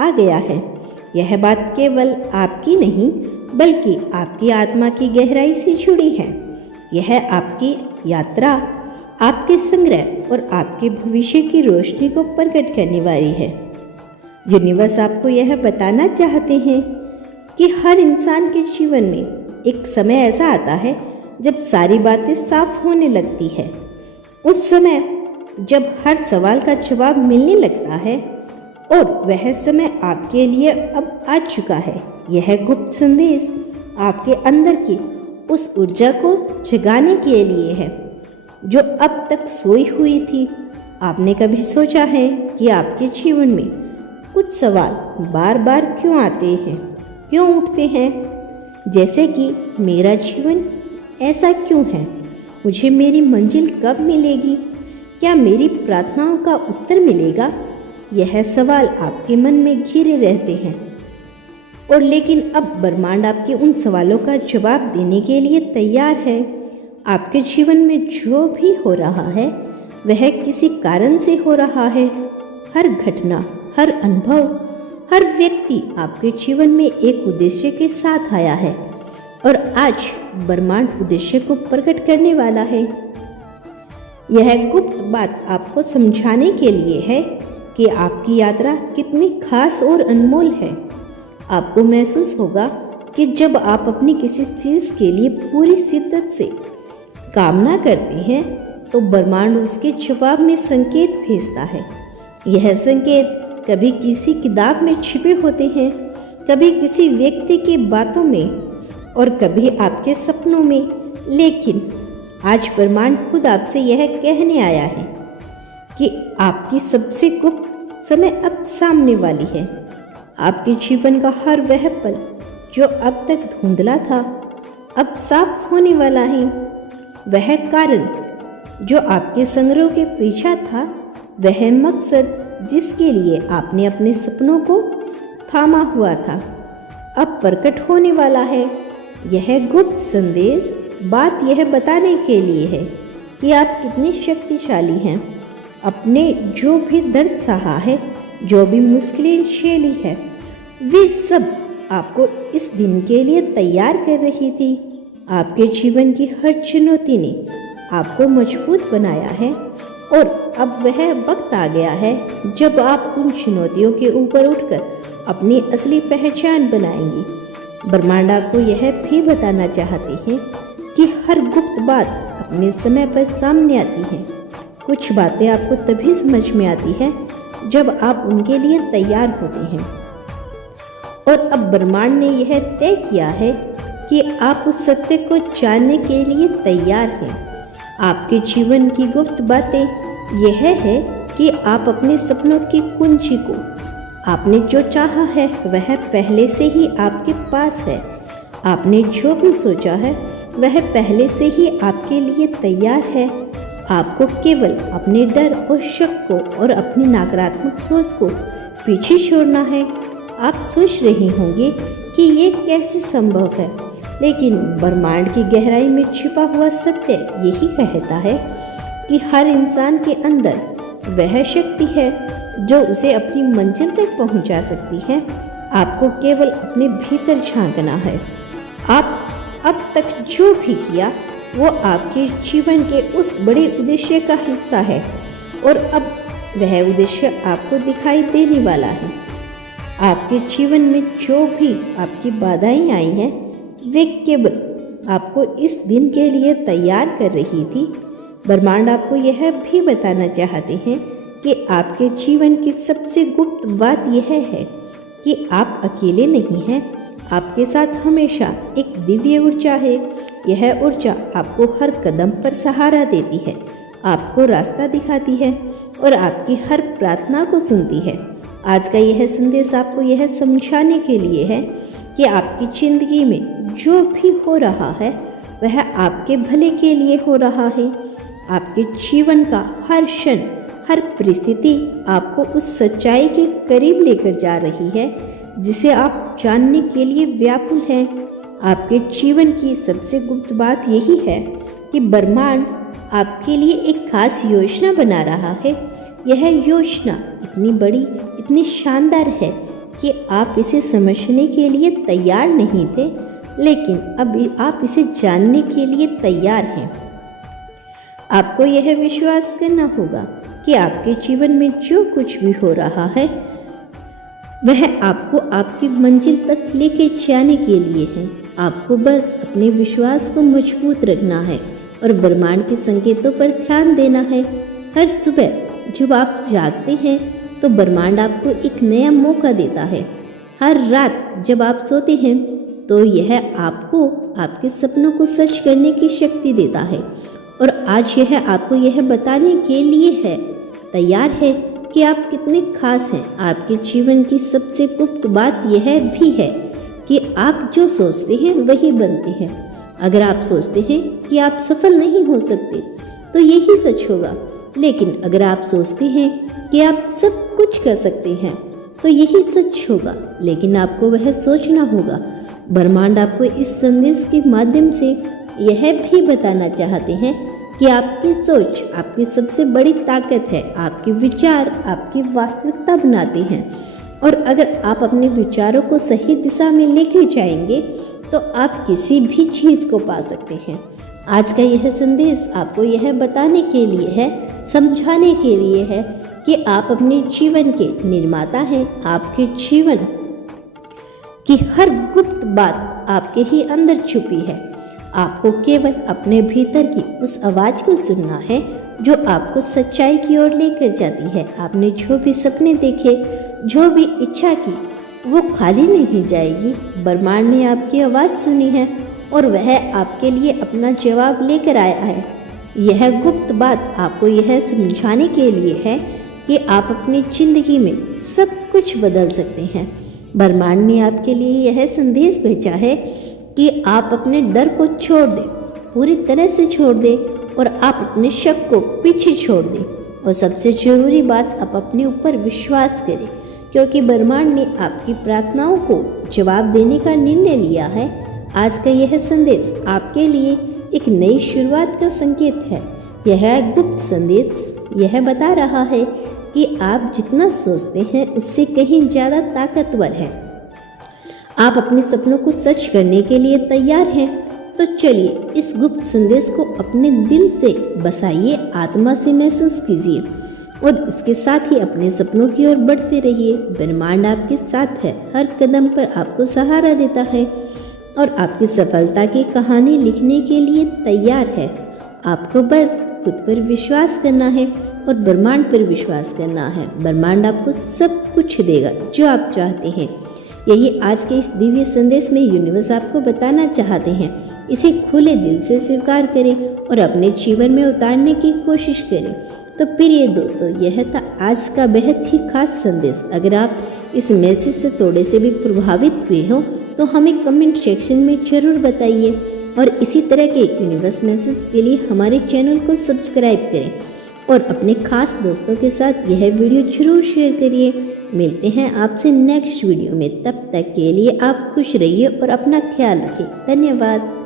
आ गया है। यह बात केवल आपकी नहीं बल्कि आपकी आत्मा की गहराई से जुड़ी है। यह आपकी यात्रा, आपके संग्रह और आपके भविष्य की रोशनी को प्रकट करने वाली है। यूनिवर्स आपको यह बताना चाहते हैं कि हर इंसान के जीवन में एक समय ऐसा आता है जब सारी बातें साफ होने लगती है। उस समय जब हर सवाल का जवाब मिलने लगता है और वह समय आपके लिए अब आ चुका है। यह गुप्त संदेश आपके अंदर की उस ऊर्जा को जगाने के लिए है जो अब तक सोई हुई थी। आपने कभी सोचा है कि आपके जीवन में कुछ सवाल बार बार क्यों आते हैं, क्यों उठते हैं? जैसे कि मेरा जीवन ऐसा क्यों है? मुझे मेरी मंजिल कब मिलेगी? क्या मेरी प्रार्थनाओं का उत्तर मिलेगा? यह सवाल आपके मन में घिरे रहते हैं और लेकिन अब ब्रह्मांड आपके उन सवालों का जवाब देने के लिए तैयार है। आपके जीवन में जो भी हो रहा है वह किसी कारण से हो रहा है। हर घटना, हर अनुभव, हर व्यक्ति आपके जीवन में एक उद्देश्य के साथ आया है और आज ब्रह्मांड उद्देश्य को प्रकट करने वाला है। यह गुप्त बात आपको समझाने के लिए है कि आपकी यात्रा कितनी खास और अनमोल है। आपको महसूस होगा कि जब आप अपनी किसी चीज़ के लिए पूरी शिद्दत से कामना करते हैं तो ब्रह्मांड उसके जवाब में संकेत भेजता है। यह संकेत कभी किसी किताब में छिपे होते हैं, कभी किसी व्यक्ति की बातों में और कभी आपके सपनों में। लेकिन आज ब्रह्मांड खुद आपसे यह कहने आया है कि आपकी सबसे गुप्त समय अब सामने वाली है। आपके जीवन का हर वह पल जो अब तक धुंधला था अब साफ होने वाला है। वह कारण जो आपके संग्रह के पीछे था, वह मकसद जिसके लिए आपने अपने सपनों को थामा हुआ था, अब प्रकट होने वाला है। यह गुप्त संदेश बात यह बताने के लिए है कि आप कितने शक्तिशाली हैं। अपने जो भी दर्द सहा है, जो भी मुश्किलें झेली है, वे सब आपको इस दिन के लिए तैयार कर रही थी। आपके जीवन की हर चुनौती ने आपको मजबूत बनाया है और अब वह वक्त आ गया है जब आप उन चुनौतियों के ऊपर उठकर अपनी असली पहचान बनाएंगी। ब्रह्मांड आपको यह भी बताना चाहते हैं कि हर गुप्त बात अपने समय पर सामने आती है। कुछ बातें आपको तभी समझ में आती है जब आप उनके लिए तैयार होते हैं और अब ब्रह्मांड ने यह तय किया है कि आप उस सत्य को जानने के लिए तैयार हैं। आपके जीवन की गुप्त बातें यह है कि आप अपने सपनों की कुंजी को, आपने जो चाहा है वह पहले से ही आपके पास है। आपने जो भी सोचा है वह पहले से ही आपके लिए तैयार है। आपको केवल अपने डर और शक को और अपनी नकारात्मक सोच को पीछे छोड़ना है। आप सोच रहे होंगे कि ये कैसे संभव है, लेकिन ब्रह्मांड की गहराई में छिपा हुआ सत्य यही कहता है कि हर इंसान के अंदर वह शक्ति है जो उसे अपनी मंजिल तक पहुंचा सकती है। आपको केवल अपने भीतर झांकना है। आप अब तक जो भी किया वो आपके जीवन के उस बड़े उद्देश्य का हिस्सा है और अब वह उद्देश्य आपको दिखाई देने वाला है। आपके जीवन में जो भी आपकी बाधाएं आई हैं वे केवल आपको इस दिन के लिए तैयार कर रही थी। ब्रह्मांड आपको यह भी बताना चाहते हैं कि आपके जीवन की सबसे गुप्त बात यह है कि आप अकेले नहीं हैं। आपके साथ हमेशा एक दिव्य ऊर्जा है। यह ऊर्जा आपको हर कदम पर सहारा देती है, आपको रास्ता दिखाती है और आपकी हर प्रार्थना को सुनती है। आज का यह संदेश आपको यह समझाने के लिए है कि आपकी जिंदगी में जो भी हो रहा है वह आपके भले के लिए हो रहा है। आपके जीवन का हर क्षण, हर परिस्थिति आपको उस सच्चाई के करीब लेकर जा रही है जिसे आप जानने के लिए व्याकुल हैं। आपके जीवन की सबसे गुप्त बात यही है कि ब्रह्मांड आपके लिए एक खास योजना बना रहा है। यह योजना इतनी बड़ी, इतनी शानदार है कि आप इसे समझने के लिए तैयार नहीं थे, लेकिन अब आप इसे जानने के लिए तैयार हैं। आपको यह विश्वास करना होगा कि आपके जीवन में जो कुछ भी हो रहा है वह आपको आपकी मंजिल तक लेके जाने के लिए है। आपको बस अपने विश्वास को मजबूत रखना है और ब्रह्मांड के संकेतों पर ध्यान देना है। हर सुबह जब आप जागते हैं तो ब्रह्मांड आपको एक नया मौका देता है। हर रात जब आप सोते हैं तो यह आपको आपके सपनों को सच करने की शक्ति देता है। और आज यह आपको यह बताने के लिए है तैयार है कि आप कितने खास हैं। आपके जीवन की सबसे गुप्त बात यह भी है कि आप जो सोचते हैं वही बनते हैं। अगर आप सोचते हैं कि आप सफल नहीं हो सकते तो यही सच होगा, लेकिन अगर आप सोचते हैं कि आप सब कुछ कर सकते हैं तो यही सच होगा, लेकिन आपको वह सोचना होगा। ब्रह्मांड आपको इस संदेश के माध्यम से यह भी बताना चाहते हैं कि आपकी सोच आपकी सबसे बड़ी ताकत है। आपके विचार आपकी वास्तविकता बनाते हैं और अगर आप अपने विचारों को सही दिशा में लेकर जाएंगे तो आप किसी भी चीज़ को पा सकते हैं। आज का यह संदेश आपको यह बताने के लिए है, समझाने के लिए है कि आप अपने जीवन के निर्माता हैं। आपके जीवन की हर गुप्त बात आपके ही अंदर छुपी है। आपको केवल अपने भीतर की उस आवाज़ को सुनना है जो आपको सच्चाई की ओर लेकर जाती है। आपने जो भी सपने देखे, जो भी इच्छा की, वो खाली नहीं जाएगी। ब्रह्मांड ने आपकी आवाज़ सुनी है और वह आपके लिए अपना जवाब लेकर आया है। यह गुप्त बात आपको यह समझाने के लिए है कि आप अपनी जिंदगी में सब कुछ बदल सकते हैं। ब्रह्मांड ने आपके लिए यह संदेश भेजा है कि आप अपने डर को छोड़ दें, पूरी तरह से छोड़ दें और आप अपने शक को पीछे छोड़ दें। और सबसे ज़रूरी बात, आप अपने ऊपर विश्वास करें, क्योंकि ब्रह्मांड ने आपकी प्रार्थनाओं को जवाब देने का निर्णय लिया है। आज का यह संदेश आपके लिए एक नई शुरुआत का संकेत है। यह गुप्त संदेश यह बता रहा है कि आप जितना सोचते हैं उससे कहीं ज़्यादा ताकतवर हैं। आप अपने सपनों को सच करने के लिए तैयार हैं। तो चलिए इस गुप्त संदेश को अपने दिल से बसाइए, आत्मा से महसूस कीजिए और इसके साथ ही अपने सपनों की ओर बढ़ते रहिए। ब्रह्मांड आपके साथ है, हर कदम पर आपको सहारा देता है और आपकी सफलता की कहानी लिखने के लिए तैयार है। आपको बस खुद पर विश्वास करना है और ब्रह्मांड पर विश्वास करना है। ब्रह्मांड आपको सब कुछ देगा जो आप चाहते हैं। यही आज के इस दिव्य संदेश में यूनिवर्स आपको बताना चाहते हैं। इसे खुले दिल से स्वीकार करें और अपने जीवन में उतारने की कोशिश करें। तो प्रिय दोस्तों, यह था आज का बेहद ही खास संदेश। अगर आप इस मैसेज से थोड़े से भी प्रभावित हुए हो तो हमें कमेंट सेक्शन में ज़रूर बताइए और इसी तरह के यूनिवर्स मैसेज के लिए हमारे चैनल को सब्सक्राइब करें और अपने खास दोस्तों के साथ यह वीडियो जरूर शेयर करिए। मिलते हैं आपसे नेक्स्ट वीडियो में, तब तक के लिए आप खुश रहिए और अपना ख्याल रखिए। धन्यवाद।